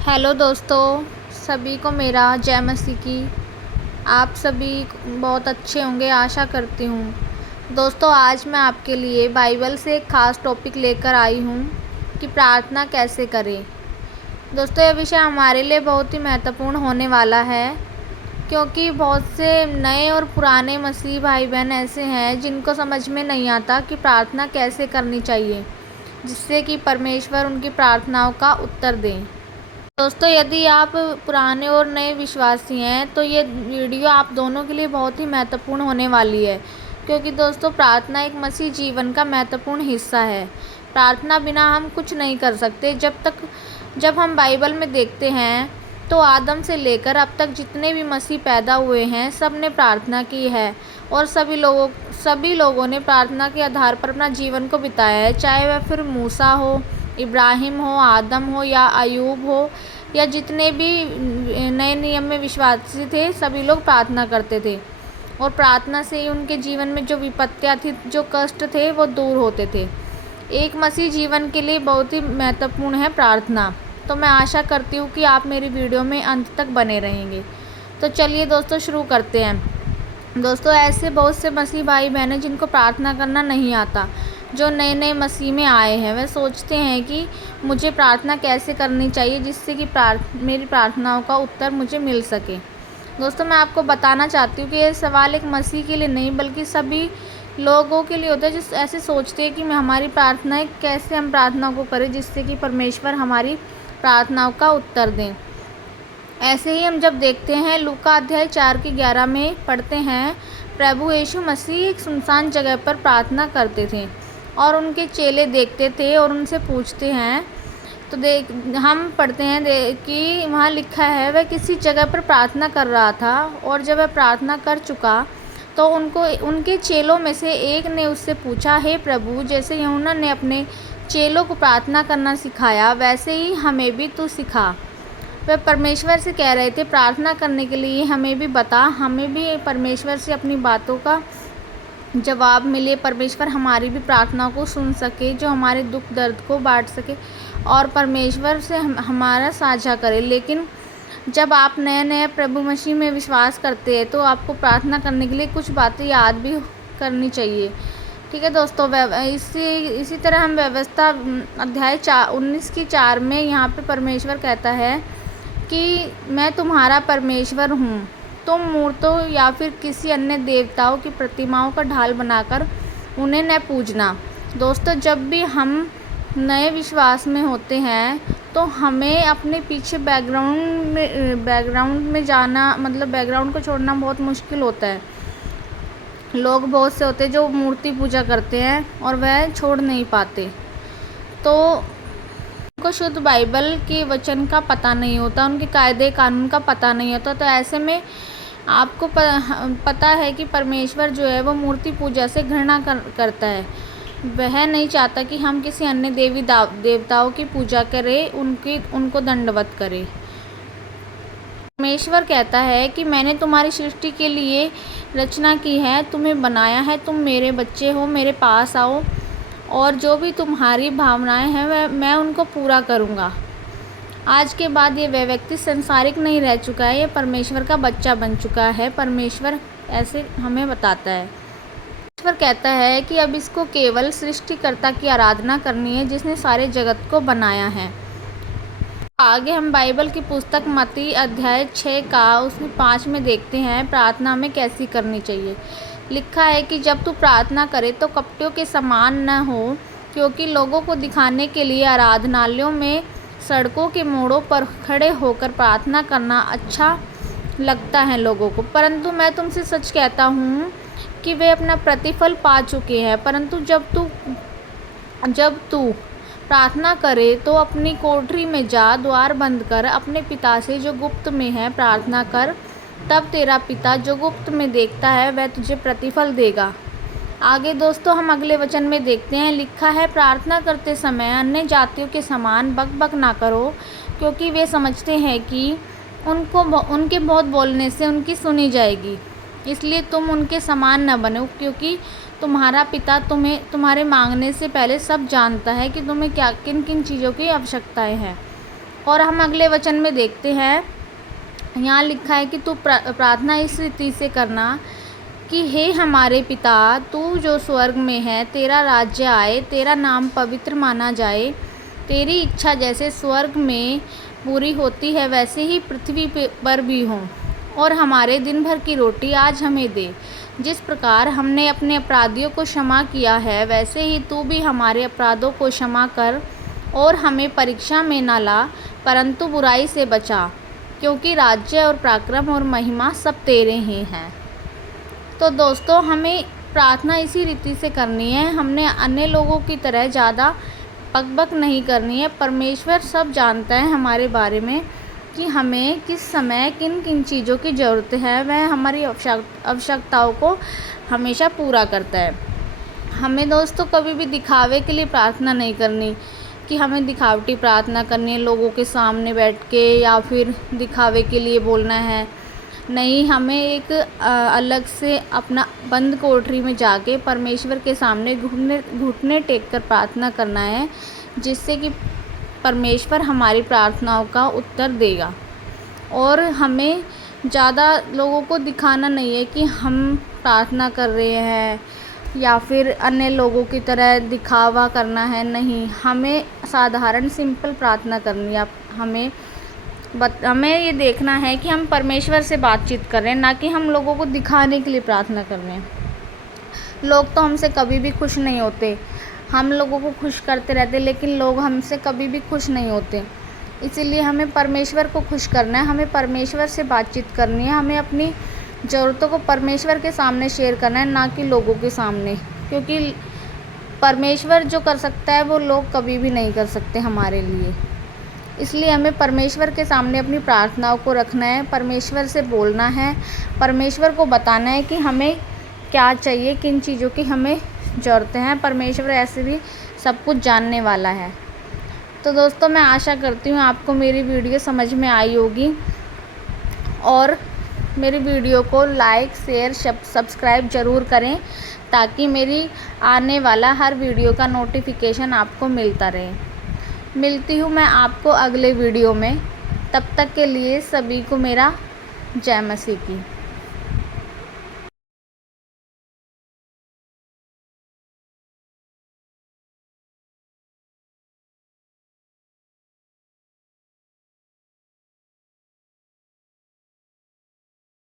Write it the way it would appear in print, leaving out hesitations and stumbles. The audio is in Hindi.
हेलो दोस्तों, सभी को मेरा जय मसीह की। आप सभी बहुत अच्छे होंगे आशा करती हूँ। दोस्तों, आज मैं आपके लिए बाइबल से एक ख़ास टॉपिक लेकर आई हूँ कि प्रार्थना कैसे करें। दोस्तों, यह विषय हमारे लिए बहुत ही महत्वपूर्ण होने वाला है, क्योंकि बहुत से नए और पुराने मसीह भाई बहन ऐसे हैं जिनको समझ में नहीं आता कि प्रार्थना कैसे करनी चाहिए, जिससे कि परमेश्वर उनकी प्रार्थनाओं का उत्तर दें। दोस्तों, यदि आप पुराने और नए विश्वासी हैं तो ये वीडियो आप दोनों के लिए बहुत ही महत्वपूर्ण होने वाली है, क्योंकि दोस्तों प्रार्थना एक मसीह जीवन का महत्वपूर्ण हिस्सा है। प्रार्थना बिना हम कुछ नहीं कर सकते। जब हम बाइबल में देखते हैं तो आदम से लेकर अब तक जितने भी मसीह पैदा हुए हैं सब ने प्रार्थना की है, और सभी लोगों ने प्रार्थना के आधार पर अपना जीवन को बिताया है। चाहे वह फिर मूसा हो, इब्राहिम हो, आदम हो या अयूब हो, या जितने भी नए नियम में विश्वासी थे, सभी लोग प्रार्थना करते थे, और प्रार्थना से ही उनके जीवन में जो विपत्तियाँ थी, जो कष्ट थे, वो दूर होते थे। एक मसीह जीवन के लिए बहुत ही महत्वपूर्ण है प्रार्थना। तो मैं आशा करती हूँ कि आप मेरी वीडियो में अंत तक बने रहेंगे। तो चलिए दोस्तों, शुरू करते हैं। दोस्तों, ऐसे बहुत से मसीह भाई बहन हैं जिनको प्रार्थना करना नहीं आता। जो नए नए मसीह में आए हैं वह सोचते हैं कि मुझे प्रार्थना कैसे करनी चाहिए जिससे कि मेरी प्रार्थनाओं का उत्तर मुझे मिल सके। दोस्तों, मैं आपको बताना चाहती हूँ कि ये सवाल एक मसीह के लिए नहीं बल्कि सभी लोगों के लिए होता है जो ऐसे सोचते हैं कि हमारी प्रार्थनाएं कैसे हम प्रार्थना को करें जिससे कि परमेश्वर हमारी प्रार्थनाओं का उत्तर दें। ऐसे ही हम जब देखते हैं लूका अध्याय 4:11 में पढ़ते हैं, प्रभु यीशु मसीह एक सुनसान जगह पर प्रार्थना करते थे और उनके चेले देखते थे और उनसे पूछते हैं। तो हम पढ़ते हैं कि वहाँ लिखा है, वह किसी जगह पर प्रार्थना कर रहा था और जब वह प्रार्थना कर चुका तो उनके चेलों में से एक ने उससे पूछा, हे प्रभु, जैसे यूहन्ना ने अपने चेलों को प्रार्थना करना सिखाया वैसे ही हमें भी तू सिखा। वह परमेश्वर से कह रहे थे प्रार्थना करने के लिए हमें भी बता, हमें भी परमेश्वर से अपनी बातों का जवाब मिले, परमेश्वर हमारी भी प्रार्थनाओं को सुन सके, जो हमारे दुख दर्द को बांट सके और परमेश्वर से हमारा साझा करे। लेकिन जब आप नए प्रभु मसीह में विश्वास करते हैं तो आपको प्रार्थना करने के लिए कुछ बातें याद भी करनी चाहिए। ठीक है दोस्तों, इसी तरह हम व्यवस्था अध्याय 19:4 में यहाँ पे परमेश्वर कहता है कि मैं तुम्हारा परमेश्वर हूँ, तुम मूर्तों या फिर किसी अन्य देवताओं की प्रतिमाओं का ढाल बनाकर उन्हें न पूजना। दोस्तों, जब भी हम नए विश्वास में होते हैं तो हमें अपने पीछे बैकग्राउंड में जाना, मतलब बैकग्राउंड को छोड़ना बहुत मुश्किल होता है। लोग बहुत से होते हैं जो मूर्ति पूजा करते हैं और वह छोड़ नहीं पाते, तो उनको शुद्ध बाइबल के वचन का पता नहीं होता, उनके कायदे कानून का पता नहीं होता। तो ऐसे में आपको पता है कि परमेश्वर जो है वो मूर्ति पूजा से घृणा करता है। वह नहीं चाहता कि हम किसी अन्य देवी देवताओं की पूजा करें, उनको दंडवत करें। परमेश्वर कहता है कि मैंने तुम्हारी सृष्टि के लिए रचना की है, तुम्हें बनाया है, तुम मेरे बच्चे हो, मेरे पास आओ और जो भी तुम्हारी भावनाएं हैं वह मैं उनको पूरा करूँगा। आज के बाद ये वह व्यक्ति संसारिक नहीं रह चुका है, ये परमेश्वर का बच्चा बन चुका है। परमेश्वर ऐसे हमें बताता है। परमेश्वर कहता है कि अब इसको केवल सृष्टिकर्ता की आराधना करनी है जिसने सारे जगत को बनाया है। आगे हम बाइबल की पुस्तक मत्ती अध्याय 6 का उसमें 5 में देखते हैं प्रार्थना में कैसी करनी चाहिए। लिखा है कि जब तू प्रार्थना करे तो कपटियों के समान न हो, क्योंकि लोगों को दिखाने के लिए आराधनालयों में सड़कों के मोड़ों पर खड़े होकर प्रार्थना करना अच्छा लगता है लोगों को, परंतु मैं तुमसे सच कहता हूँ कि वे अपना प्रतिफल पा चुके हैं। परंतु जब तू प्रार्थना करे तो अपनी कोठरी में जा, द्वार बंद कर अपने पिता से जो गुप्त में है प्रार्थना कर, तब तेरा पिता जो गुप्त में देखता है वह तुझे प्रतिफल देगा। आगे दोस्तों हम अगले वचन में देखते हैं, लिखा है, प्रार्थना करते समय अन्य जातियों के समान बकबक ना करो, क्योंकि वे समझते हैं कि उनके बहुत बोलने से उनकी सुनी जाएगी। इसलिए तुम उनके समान न बनो, क्योंकि तुम्हारा पिता तुम्हारे मांगने से पहले सब जानता है कि तुम्हें किन किन चीज़ों की आवश्यकताएं हैं, और हम अगले वचन में देखते हैं, यहाँ लिखा है कि तू प्रार्थना इस रीति से करना कि हे हमारे पिता, तू जो स्वर्ग में है, तेरा राज्य आए, तेरा नाम पवित्र माना जाए, तेरी इच्छा जैसे स्वर्ग में पूरी होती है वैसे ही पृथ्वी पर भी हो। और हमारे दिन भर की रोटी आज हमें दे। जिस प्रकार हमने अपने अपराधियों को क्षमा किया है वैसे ही तू भी हमारे अपराधों को क्षमा कर, और हमें परीक्षा में न ला परंतु बुराई से बचा, क्योंकि राज्य और पराक्रम और महिमा सब तेरे ही हैं। तो दोस्तों, हमें प्रार्थना इसी रीति से करनी है। हमने अन्य लोगों की तरह ज़्यादा बकबक नहीं करनी है। परमेश्वर सब जानता है हमारे बारे में कि हमें किस समय किन किन चीज़ों की ज़रूरत है। वह हमारी आवश्यकताओं को हमेशा पूरा करता है। हमें दोस्तों कभी भी दिखावे के लिए प्रार्थना नहीं करनी कि हमें दिखावटी प्रार्थना करनी है, लोगों के सामने बैठ के या फिर दिखावे के लिए बोलना है। नहीं, हमें एक अलग से अपना बंद कोठरी में जाके परमेश्वर के सामने घुटने टेक कर प्रार्थना करना है, जिससे कि परमेश्वर हमारी प्रार्थनाओं का उत्तर देगा। और हमें ज़्यादा लोगों को दिखाना नहीं है कि हम प्रार्थना कर रहे हैं या फिर अन्य लोगों की तरह दिखावा करना है। नहीं, हमें साधारण सिंपल प्रार्थना करनी है। हमें ये देखना है कि हम परमेश्वर से बातचीत कर रहे हैं, ना कि हम लोगों को दिखाने के लिए प्रार्थना कर रहे हैं। लोग तो हमसे कभी भी खुश नहीं होते। हम लोगों को खुश करते रहते, लेकिन लोग हमसे कभी भी खुश नहीं होते। इसीलिए हमें परमेश्वर को खुश करना है, हमें परमेश्वर से बातचीत करनी है, हमें अपनी ज़रूरतों को परमेश्वर के सामने शेयर करना है, ना कि लोगों के सामने। क्योंकि परमेश्वर जो कर सकता है वो लोग कभी भी नहीं कर सकते हमारे लिए। इसलिए हमें परमेश्वर के सामने अपनी प्रार्थनाओं को रखना है, परमेश्वर से बोलना है, परमेश्वर को बताना है कि हमें क्या चाहिए, किन चीज़ों की हमें ज़रूरतें हैं। परमेश्वर ऐसे भी सब कुछ जानने वाला है। तो दोस्तों, मैं आशा करती हूँ आपको मेरी वीडियो समझ में आई होगी, और मेरी वीडियो को लाइक, शेयर, सब्सक्राइब ज़रूर करें, ताकि मेरी आने वाला हर वीडियो का नोटिफिकेशन आपको मिलता रहे। मिलती हूँ मैं आपको अगले वीडियो में। तब तक के लिए सभी को मेरा जय मसीह की।